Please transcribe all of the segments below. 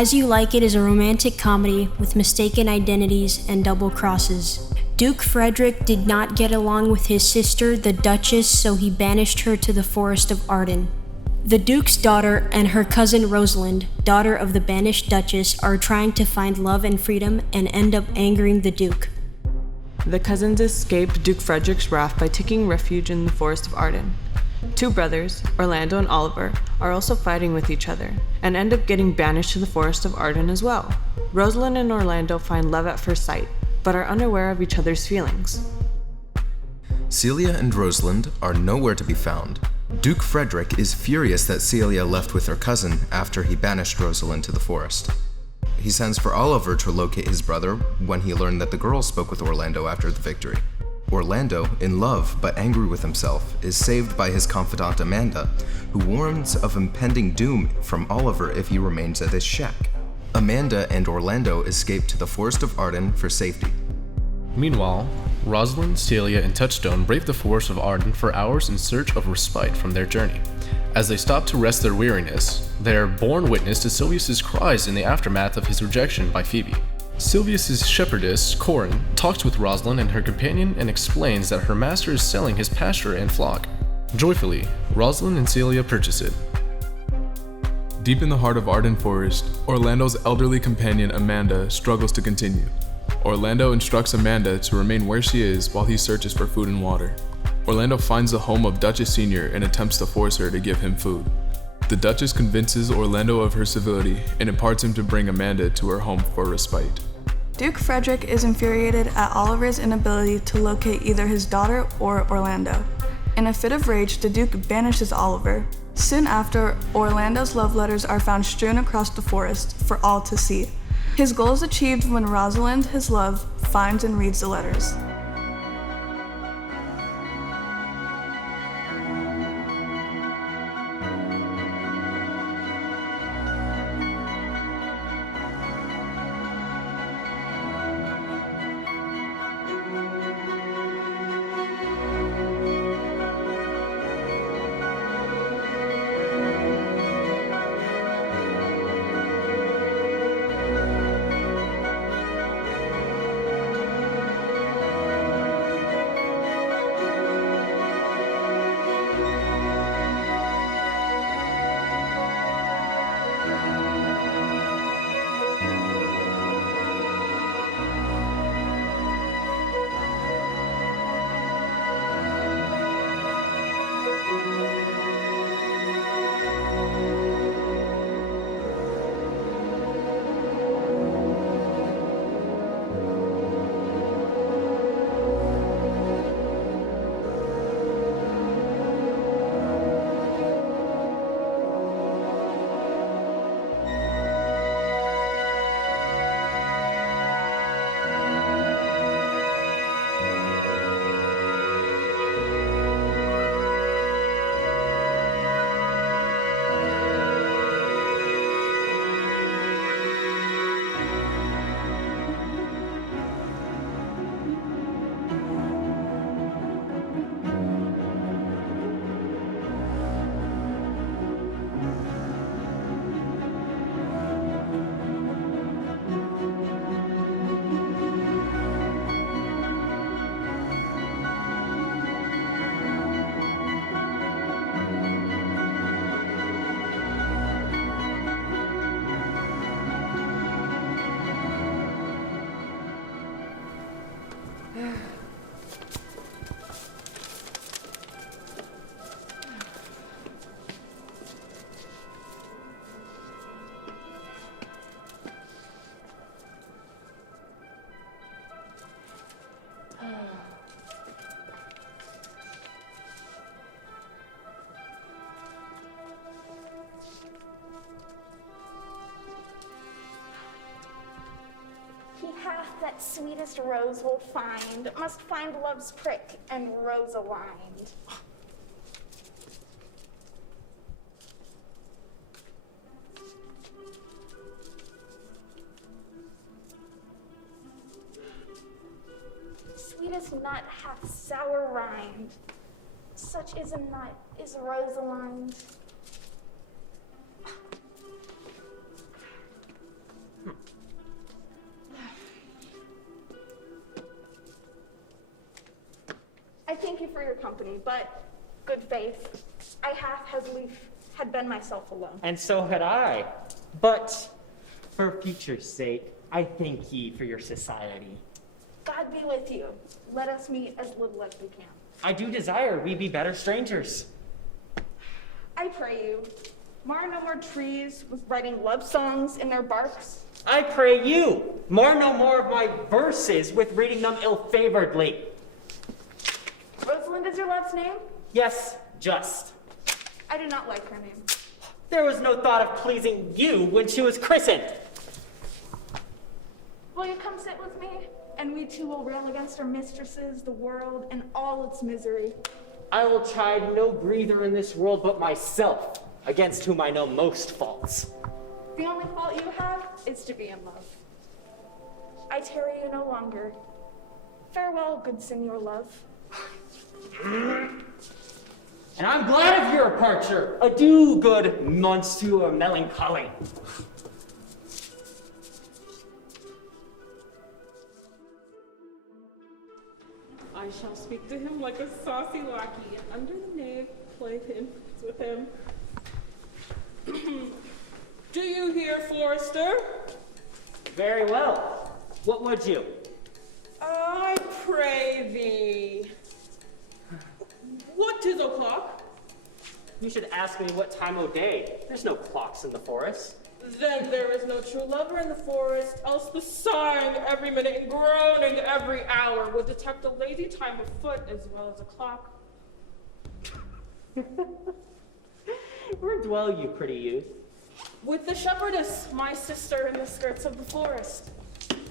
As You Like It is a romantic comedy with mistaken identities and double crosses. Duke Frederick did not get along with his sister, the Duchess, so he banished her to the Forest of Arden. The Duke's daughter and her cousin Rosalind, daughter of the banished Duchess, are trying to find love and freedom and end up angering the Duke. The cousins escape Duke Frederick's wrath by taking refuge in the Forest of Arden. Two brothers, Orlando and Oliver, are also fighting with each other, and end up getting banished to the Forest of Arden as well. Rosalind and Orlando find love at first sight, but are unaware of each other's feelings. Celia and Rosalind are nowhere to be found. Duke Frederick is furious that Celia left with her cousin after he banished Rosalind to the forest. He sends for Oliver to locate his brother when he learned that the girl spoke with Orlando after the victory. Orlando, in love but angry with himself, is saved by his confidant Amanda, who warns of impending doom from Oliver if he remains at his shack. Amanda and Orlando escape to the Forest of Arden for safety. Meanwhile, Rosalind, Celia, and Touchstone brave the Forest of Arden for hours in search of respite from their journey. As they stop to rest their weariness, they are borne witness to Silvius' cries in the aftermath of his rejection by Phoebe. Silvius' shepherdess, Corin, talks with Rosalind and her companion and explains that her master is selling his pasture and flock. Joyfully, Rosalind and Celia purchase it. Deep in the heart of Arden Forest, Orlando's elderly companion Amanda struggles to continue. Orlando instructs Amanda to remain where she is while he searches for food and water. Orlando finds the home of Duchess Sr. and attempts to force her to give him food. The Duchess convinces Orlando of her civility and imparts him to bring Amanda to her home for respite. Duke Frederick is infuriated at Oliver's inability to locate either his daughter or Orlando. In a fit of rage, the Duke banishes Oliver. Soon after, Orlando's love letters are found strewn across the forest for all to see. His goal is achieved when Rosalind, his love, finds and reads the letters. He hath that sweetest rose will find, must find love's prick and rose aligned. Sweetest nut hath sour rind, such is a nut is rose aligned. company, but good faith, I half as lief had been myself alone. And so had I. But for future's sake, I thank ye for your society. God be with you. Let us meet as little as we can. I do desire we be better strangers. I pray you, mar no more trees with writing love songs in their barks. I pray you, mar no more of my verses with reading them ill-favoredly. Rosalind is your love's name? Yes, just. I do not like her name. There was no thought of pleasing you when she was christened. Will you come sit with me? And we two will rail against our mistresses, the world, and all its misery. I will chide no breather in this world but myself, against whom I know most faults. The only fault you have is to be in love. I tarry you no longer. Farewell, good Senor Love. And I'm glad of your departure. Adieu, good Monsieur Melancholy. I shall speak to him like a saucy lackey, and under the nave play the infants with him. Do you hear, Forrester? Very well. What would you? I pray thee. What 'tis o'clock? You should ask me what time o' day. There's no clocks in the forest. Then there is no true lover in the forest, else the sighing every minute and groaning every hour would detect a lazy time of foot as well as a clock. Where dwell you, pretty youth? With the shepherdess, my sister in the skirts of the forest.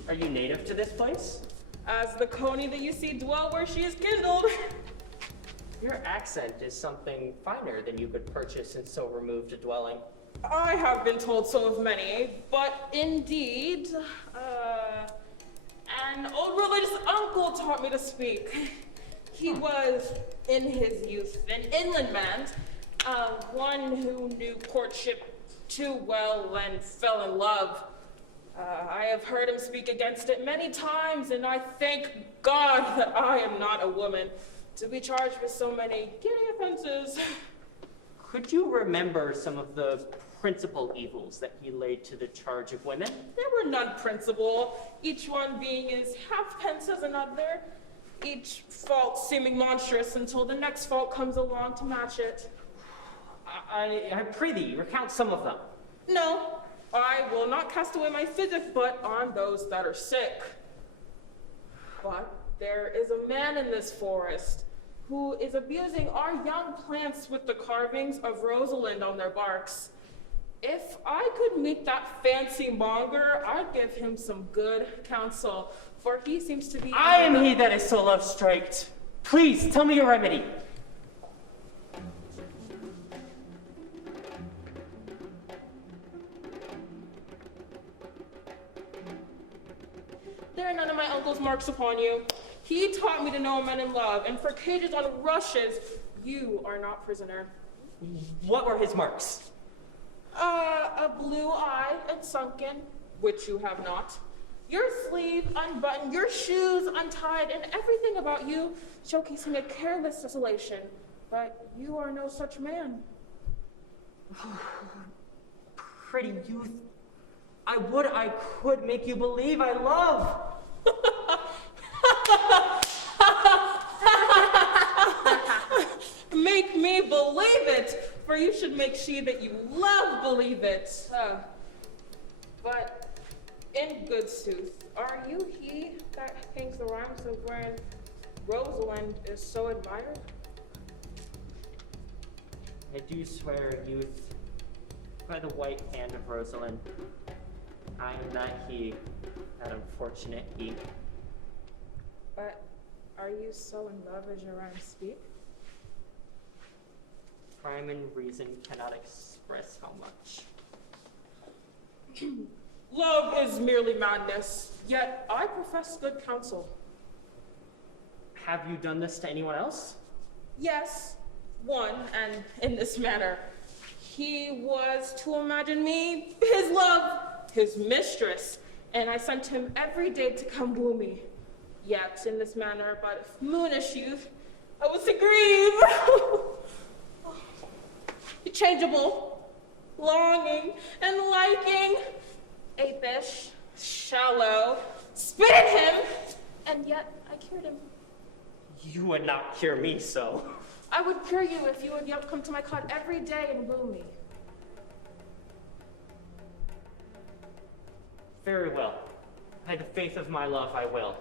Are you native to this place? As the coney that you see dwell where she is kindled. Your accent is something finer than you could purchase in so removed a dwelling. I have been told so of many, but indeed, an old religious uncle taught me to speak. He was, in his youth, an inland man, one who knew courtship too well and fell in love. I have heard him speak against it many times, and I thank God that I am not a woman to be charged with so many guilty offenses. Could you remember some of the principal evils that he laid to the charge of women? There were none principal, each one being as halfpence as another, each fault seeming monstrous until the next fault comes along to match it. I prithee, recount some of them. No, I will not cast away my physic, but on those that are sick. But there is a man in this forest who is abusing our young plants with the carvings of Rosalind on their barks. If I could meet that fancy monger, I'd give him some good counsel, for he seems to be— I am he that is so love-striked. Please, tell me your remedy. There are none of my uncle's marks upon you. He taught me to know men in love, and for cages on rushes, you are not prisoner. What were his marks? A blue eye and sunken, which you have not. Your sleeve unbuttoned, your shoes untied, and everything about you showcasing a careless desolation. But you are no such man. Pretty youth, I would I could make you believe I love. Make me believe it, for you should make she that you love believe it. But in good sooth, are you he that hangs the rhymes of wherein Rosalind is so admired? I do swear, youth, by the white hand of Rosalind, I am not he, that unfortunate he. But are you so in love as your rhymes speak? Crime and reason cannot express how much. Love is merely madness, yet I profess good counsel. Have you done this to anyone else? Yes, one, and in this manner. He was to imagine me his love, his mistress, and I sent him every day to come woo me. Yet, in this manner, but moonish youth, I was to grieve. Changeable, longing, and liking, apish, shallow, spit at him, and yet I cured him. You would not cure me so. I would cure you if you would yet come to my cot every day and woo me. Very well. By the faith of my love, I will.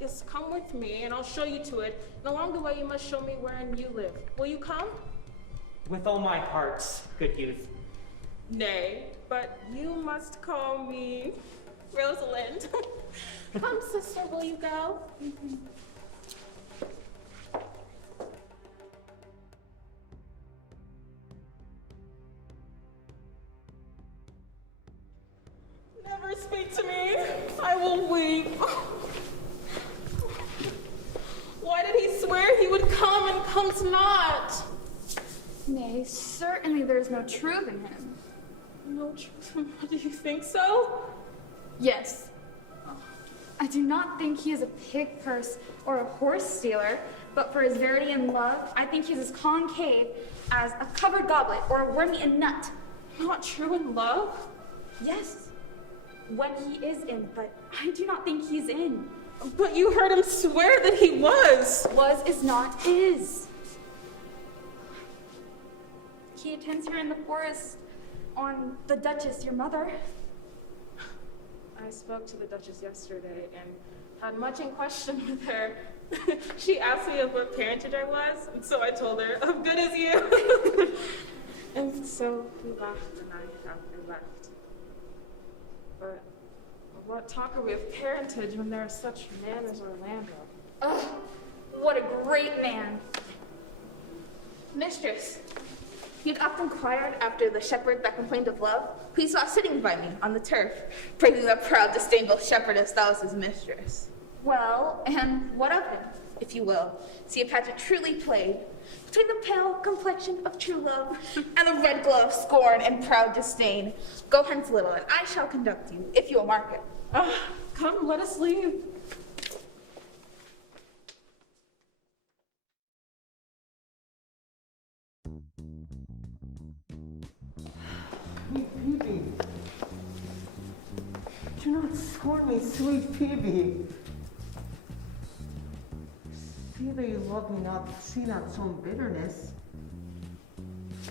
Yes, come with me, and I'll show you to it. And along the way, you must show me wherein you live. Will you come? With all my heart, good youth. Nay, but you must call me Rosalind. Come, sister, will you go? Never speak to me. I will weep. Why did he swear he would come and comes not? Nay, certainly there is no truth in him. No truth in him? Do you think so? Yes. I do not think he is a pig purse or a horse stealer, but for his verity and love, I think he is as concave as a covered goblet or a worm eaten nut. Not true in love? Yes, when he is in, but I do not think he's in. But you heard him swear that he was. Was is not is. He attends here in the forest on the Duchess, your mother. I spoke to the Duchess yesterday and had much in question with her. She asked me of what parentage I was, and so I told her, "Of good as you." And so we laughed, and I left. But what talk are we of parentage when there is such a man as Orlando? Ugh, what a great man. Mistress, he had often inquired after the shepherd that complained of love, who he saw sitting by me on the turf, praising the proud, disdainful shepherdess that was his mistress. Well, and what of him? If you will, see a pageant truly played between the pale complexion of true love and the red glow of scorn and proud disdain. Go hence, little, and I shall conduct you, if you will mark it. Come, let us leave. Phoebe, do not scorn me, sweet Phoebe. See that you love me not, see not some bitterness.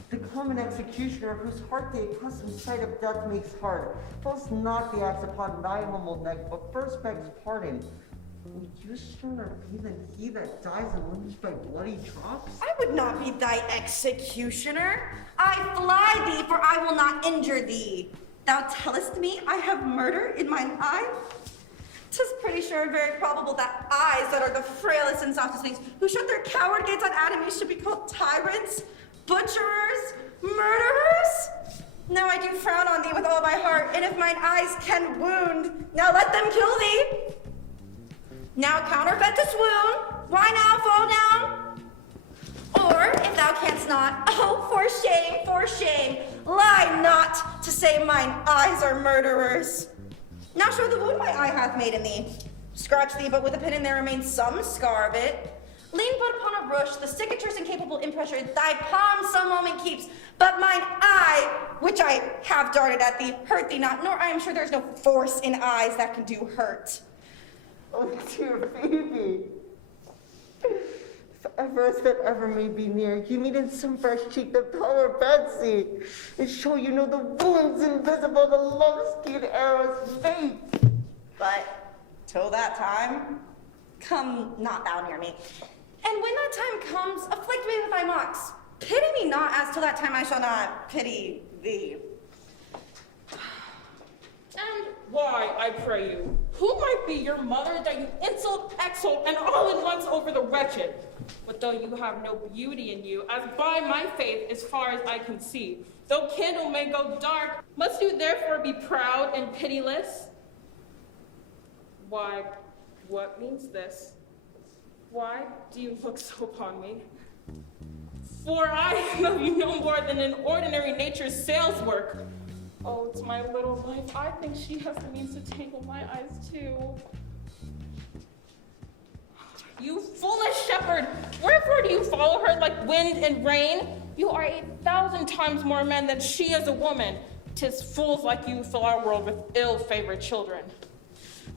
The common executioner, whose heart the accustomed sight of death makes hard, falls not the axe upon thy humble neck, but first begs pardon. Would you sterner be than he that dies and lives by bloody drops? I would not be thy executioner. I fly thee, for I will not injure thee. Thou tellest me I have murder in mine eye? 'Tis pretty sure and very probable that eyes that are the frailest and softest things, who shut their coward gates on enemies, should be called tyrants, butcherers, murderers. Now I do frown on thee with all my heart, and if mine eyes can wound, now let them kill thee. Now counterfeit this wound, why now fall down? Or, if thou canst not, oh, for shame, lie not to say mine eyes are murderers. Now show the wound my eye hath made in thee. Scratch thee but with a pin, and there remains some scar of it. Lean but upon a rush, the cicatrice incapable impressure thy palm some moment keeps, but mine eye, which I have darted at thee, hurt thee not, nor I am sure there's no force in eyes that can do hurt. Oh, dear Phoebe. If ever as that ever may be near, you meet in some fresh cheek the power Betsy, and show you know the wounds invisible, the love-skewed arrows fate. But till that time, come not thou near me. And when that time comes, afflict me with thy mocks. Pity me not, as till that time I shall not pity thee. And why, I pray you, who might be your mother that you insult, exalt, and all at once over the wretched? But though you have no beauty in you, as by my faith, as far as I can see, though candle may go dark, must you therefore be proud and pitiless? Why, what means this? Why do you look so upon me? For I love you no more than an ordinary nature's sales work. Oh, it's my little life. I think she has the means to tangle my eyes too. You foolish shepherd! Wherefore do you follow her like wind and rain? You are 1,000 times more man than she is a woman. 'Tis fools like you fill our world with ill-favored children.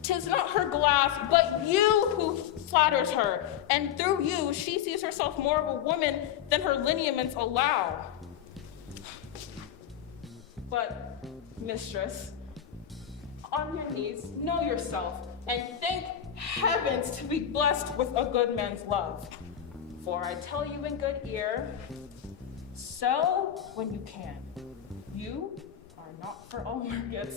'Tis not her glass, but you who flatters her, and through you she sees herself more of a woman than her lineaments allow. But, mistress, on your knees, know yourself, and thank heavens to be blessed with a good man's love. For I tell you in good ear, sell when you can. You are not for all markets.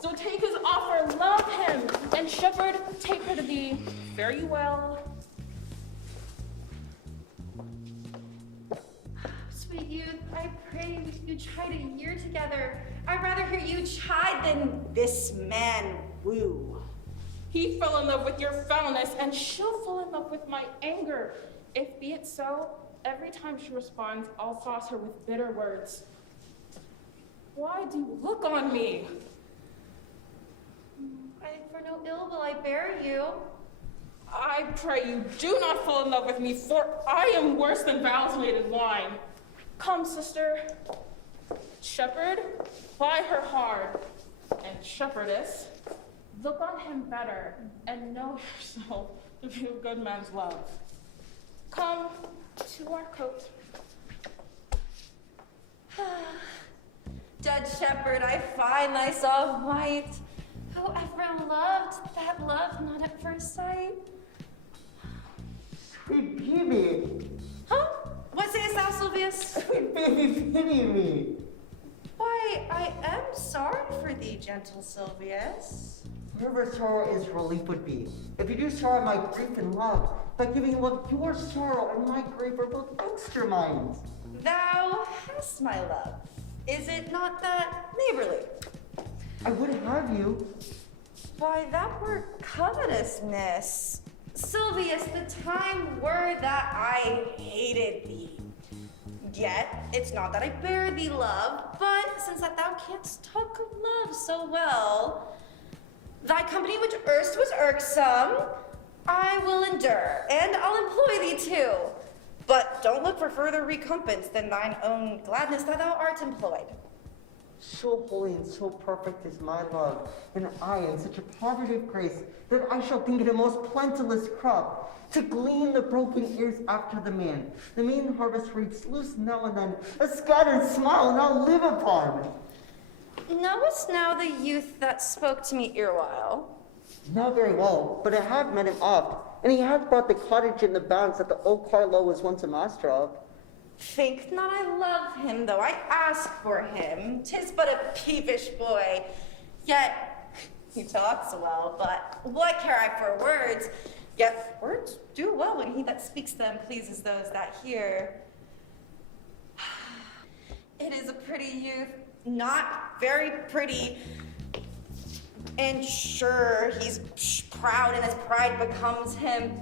So take his offer, love him, and shepherd, take her to thee. Fare you well. Sweet youth, I pray you chide a year together. I'd rather hear you chide than this man woo. He fell in love with your foulness, and she'll fall in love with my anger. If be it so, every time she responds, I'll sauce her with bitter words. Why do you look on me? For no ill will I bear you. I pray you do not fall in love with me, for I am worse than vows made in wine. Come, sister. Shepherd, ply her hard, and shepherdess, look on him better, and know yourself to be a good man's love. Come to our coat. Judge Shepherd, I find thyself might. Whoever loved that love not at first sight. Sweet baby. Huh? What sayest thou, Sylvius? Sweet baby, pity me. Why, I am sorry for thee, gentle Sylvius. Wherever sorrow is, relief would be. If you do sorrow my grief and love, by giving love your sorrow and my grief are both extra minds. Thou hast my love. Is it not that neighborly? I would have you. Why, that were covetousness. Sylvius, the time were that I hated thee. Yet, it's not that I bear thee love, but since that thou canst talk of love so well, thy company which erst was irksome, I will endure, and I'll employ thee too. But don't look for further recompense than thine own gladness that thou art employed. So holy and so perfect is my love, and I in such a poverty of grace, that I shall think it a most plentiless crop, to glean the broken ears after the man. The mean harvest reaps loose now and then, a scattered smile, and I'll live upon. Knowest now the youth that spoke to me erewhile? Not very well, but I have met him oft, and he hath brought the cottage in the bounds that the old Carlo was once a master of. Think not I love him, though I ask for him. 'Tis but a peevish boy. Yet he talks well, but what care I for words? Yet words do well when he that speaks them pleases those that hear. It is a pretty youth, not very pretty. And sure, he's proud and his pride becomes him.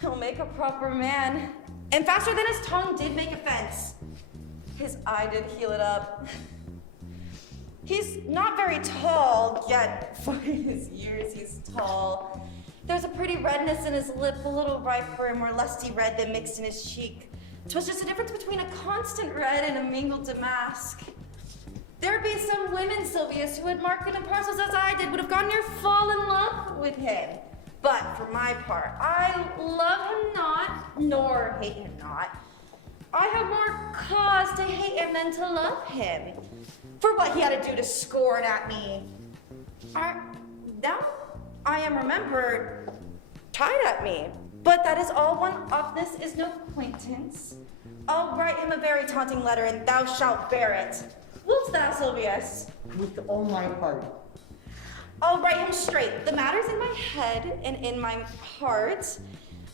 He'll make a proper man. And faster than his tongue did make offense. His eye did heal it up. He's not very tall, yet for his years he's tall. There's a pretty redness in his lip, a little riper and more lusty red than mixed in his cheek. 'Twas just a difference between a constant red and a mingled damask. There be some women, Sylvius, who had marked it in parcels as I did, would have gone near fall in love with him. But for my part, I love him not, nor hate him not. I have more cause to hate him than to love him. For what he had to do to scorn at me. Now I am remembered, tied at me. But that is all one ofness is no acquaintance. I'll write him a very taunting letter, and thou shalt bear it. Wilt thou, Sylvius? With all my heart. I'll write him straight. The matter's in my head and in my heart.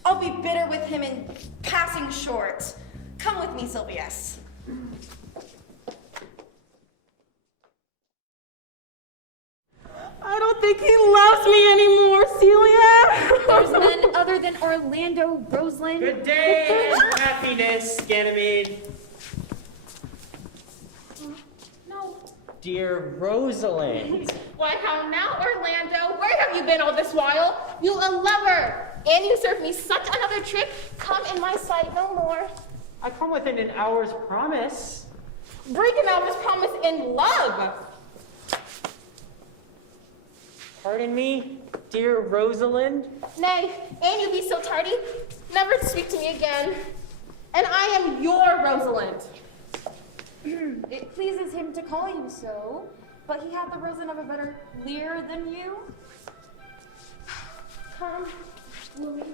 I'll be bitter with him in passing short. Come with me, Sylvius. I don't think he loves me anymore, Celia. There's none other than Orlando, Rosalind. Good day and happiness, Ganymede. No. Dear Rosalind. Why, how now, Orlando? Where have you been all this while? You a lover! and you serve me such another trick, come in my sight no more. I come within an hour's promise. Break an hour's promise in love. Pardon me, dear Rosalind? Nay, and you be so tardy, never to speak to me again. And I am your Rosalind. It pleases him to call you so, but he hath the reason of a better leer than you. Come, Louis,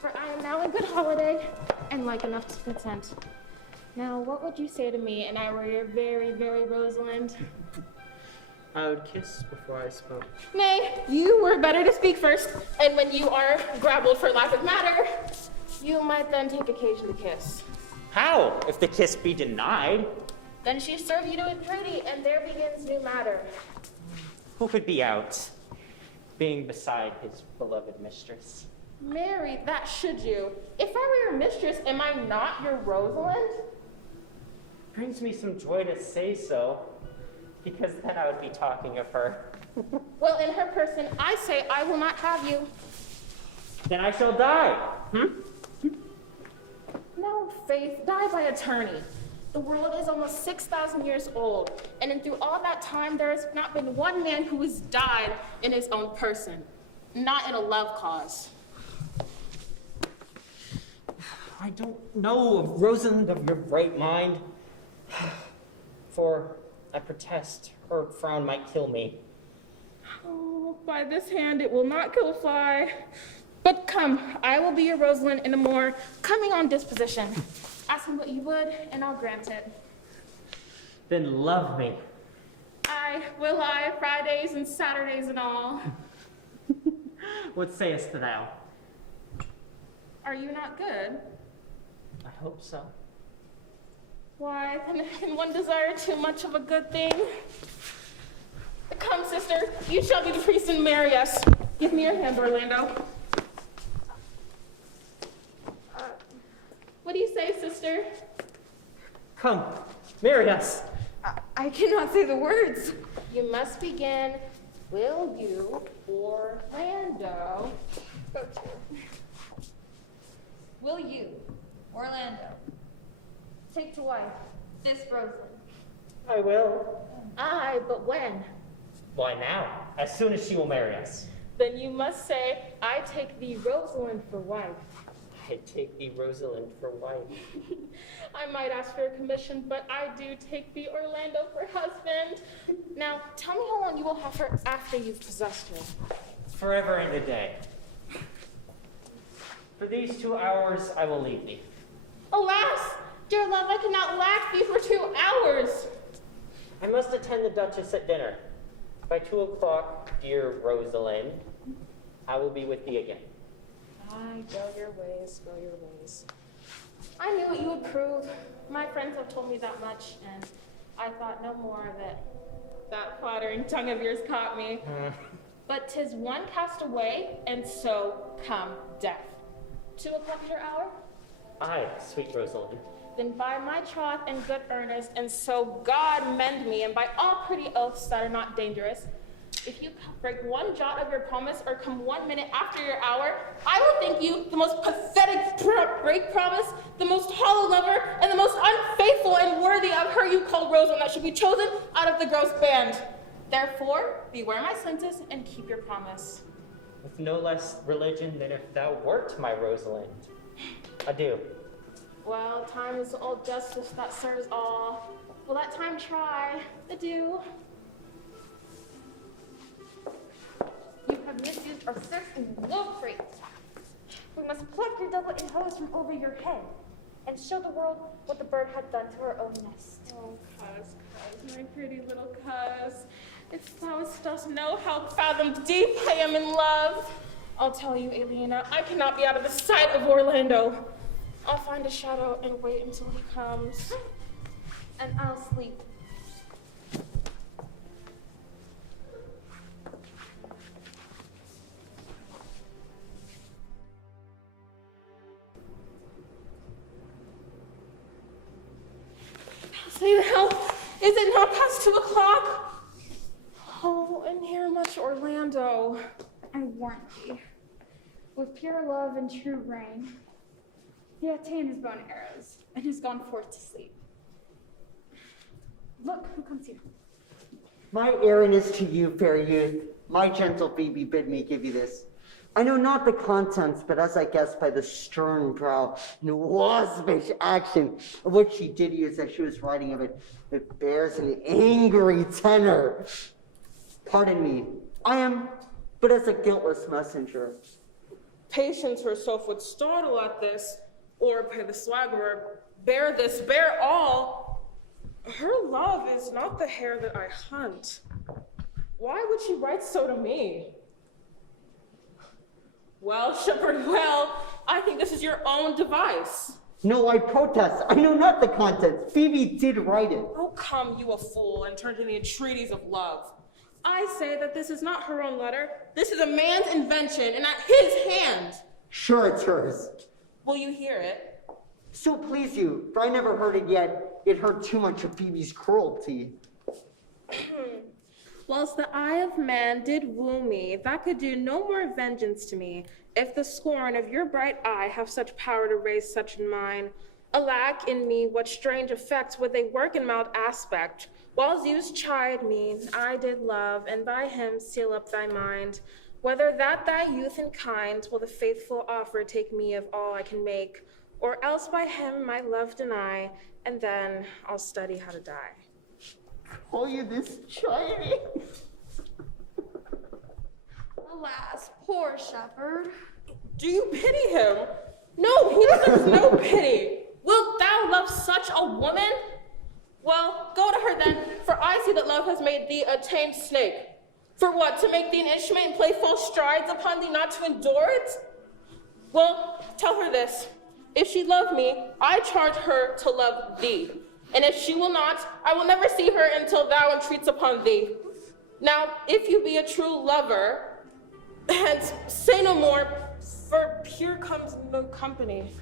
for I am now in good holiday, and like enough to content. Now, what would you say to me, and I were your very, very Rosalind? I would kiss before I spoke. Nay, you were better to speak first, and when you are grappled for lack of matter, you might then take occasion to kiss. How, if the kiss be denied? Then she serve you to entreaty, and there begins new matter. Who could be out, being beside his beloved mistress? Mary, that should you. If I were your mistress, am I not your Rosalind? Brings me some joy to say so, because then I would be talking of her. Well, in her person, I say I will not have you. Then I shall die. No, Faith, die by attorney. The world is almost 6,000 years old, and through all that time, there has not been one man who has died in his own person, not in a love cause. I don't know, Rosalind of your bright mind, for I protest her frown might kill me. Oh, by this hand it will not kill a fly. But come, I will be your Rosalind in a more coming on disposition. Ask me what you would, and I'll grant it. Then love me. I will I, Fridays and Saturdays and all. What sayest thou? Are you not good? I hope so. Why, then can one desire too much of a good thing? Come, sister, you shall be the priest and marry us. Give me your hand, Orlando. What do you say, sister? Come, marry us. I cannot say the words. You must begin, will you, Orlando? Will you, Orlando, take to wife this Rosalind? I will. Aye, but when? Why now? As soon as she will marry us. Then you must say, I take thee Rosalind for wife. I take thee Rosalind for wife. I might ask for a commission, but I do take thee Orlando for husband. Now, tell me how long you will have her after you've possessed her. Forever and a day. For these 2 hours I will leave thee. Alas, dear love, I cannot lack thee for 2 hours. I must attend the Duchess at dinner. By 2 o'clock, dear Rosalind, I will be with thee again. Aye, go your ways, go your ways. I knew what you would prove. My friends have told me that much, and I thought no more of it. That flattering tongue of yours caught me. But 'tis one cast away, and so come death. 2 o'clock your hour? Aye, sweet Rosalind. Then by my troth and good earnest, and so God mend me, and by all pretty oaths that are not dangerous, if you break one jot of your promise or come 1 minute after your hour, I will think you the most pathetic break promise, the most hollow lover, and the most unfaithful and worthy of her you call Rosalind that should be chosen out of the gross band. Therefore, beware my sentence and keep your promise. With no less religion than if thou wert my Rosalind. Adieu. Well, time is all justice that serves all. Will that time try? Adieu. You have misused our sex in low praise. We must pluck your doublet and hose from over your head, and show the world what the bird had done to her own nest. Oh, cuz, my pretty little cuz. If thou dost know how fathom deep I am in love, I'll tell you, Elena, I cannot be out of the sight of Orlando. I'll find a shadow and wait until he comes. And I'll sleep. Say now, is it not past 2 o'clock? Oh, and here much Orlando. I warn thee, with pure love and true reign, he hath ta'en his bow and arrows, and is gone forth to sleep. Look, who comes here? My errand is to you, fair youth. My gentle Phoebe bid me give you this. I know not the contents, but as I guess by the stern brow and waspish action of what she did use as she was writing of it, it bears an angry tenor. Pardon me, I am but as a guiltless messenger. Patience herself would startle at this, or by the swaggerer, bear this, bear all. Her love is not the hare that I hunt. Why would she write so to me? Well, shepherd, well, I think this is your own device. No, I protest. I know not the contents. Phoebe did write it. Oh, come, you a fool, and turn to the entreaties of love. I say that this is not her own letter. This is a man's invention, and at his hand. Sure, it's hers. Will you hear it? So please you, for I never heard it yet. It heard too much of Phoebe's cruelty. Whilst the eye of man did woo me, that could do no more vengeance to me, if the scorn of your bright eye have such power to raise such in mine. Alack in me, what strange effects would they work in mild aspect? While Zeus chid me, I did love, and by him seal up thy mind. Whether that thy youth and kind will the faithful offer take me of all I can make, or else by him my love deny, and then I'll study how to die. Call you this chiding? Alas, poor shepherd. Do you pity him? No, he deserves no pity. Wilt thou love such a woman? Well, go to her then, for I see that love has made thee a tame snake. For what, to make thee an instrument and play false strides upon thee, not to endure it? Well, tell her this. If she love me, I charge her to love thee. And if she will not, I will never see her until thou entreats upon thee. Now, if you be a true lover, and say no more, for here comes no company.